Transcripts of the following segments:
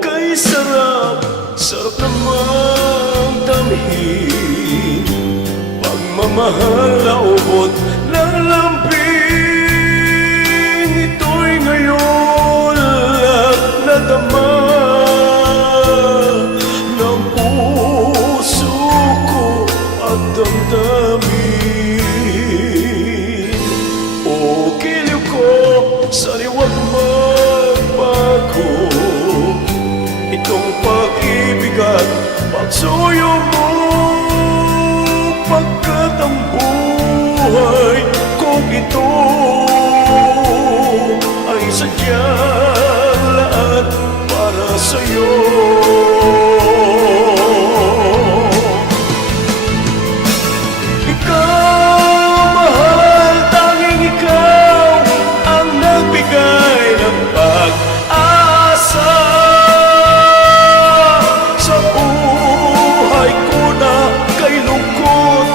kay sarap, sarap namang damhin. Pagmamahal na ubod ng lambing, ito'y ngayon lang nadama ng puso ko at damdamin. O giliw ko, sana'y huwag magbago itong pag-ibig at pagsuyo mo, pagkat ang buhay kong ito ay sadyang lahat para sa'yo. Ikaw, mahal, tanging ikaw ang nagbigay ng pag-asa sa buhay ko na kay lungkot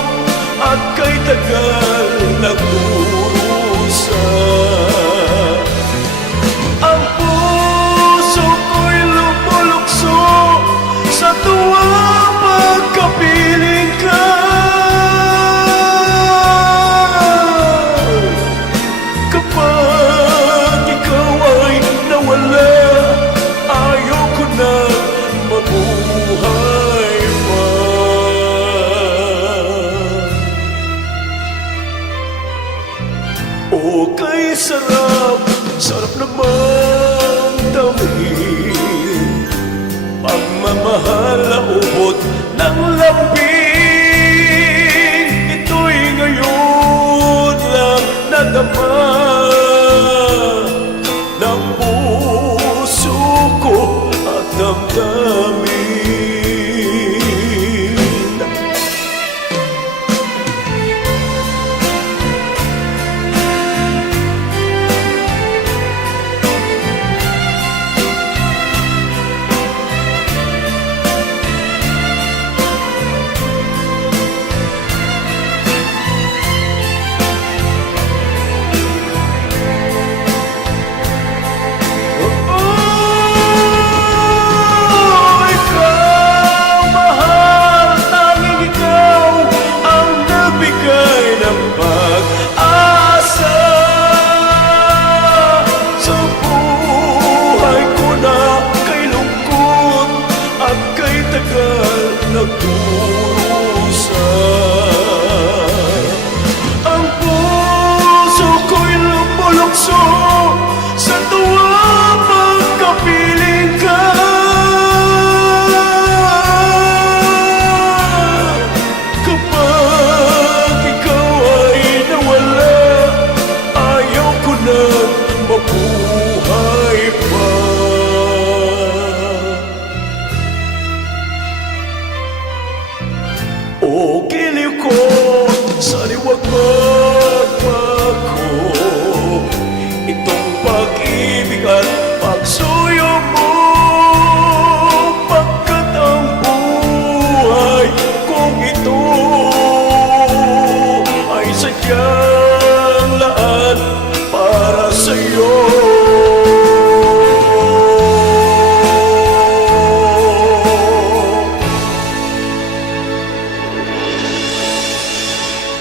at kay tagal nagdurusa. Ang puso ko'y lumulukso sa tuwang pagkapiling ka. Kapag ikaw ay nawala, ayaw ko na mabuhay pa. O kay sarap, sarap namang damhin. Pagmamahal na ubod ng lambing, ito'y ngayon lang nadama ng puso ko at damdamin. Nagdurusa ang puso ko'y lumulukso sa tuwang pagkapiling ka. Kapag ikaw ay nawala, ayaw ko na mabuhay pa. O giliw ko, sana'y huwag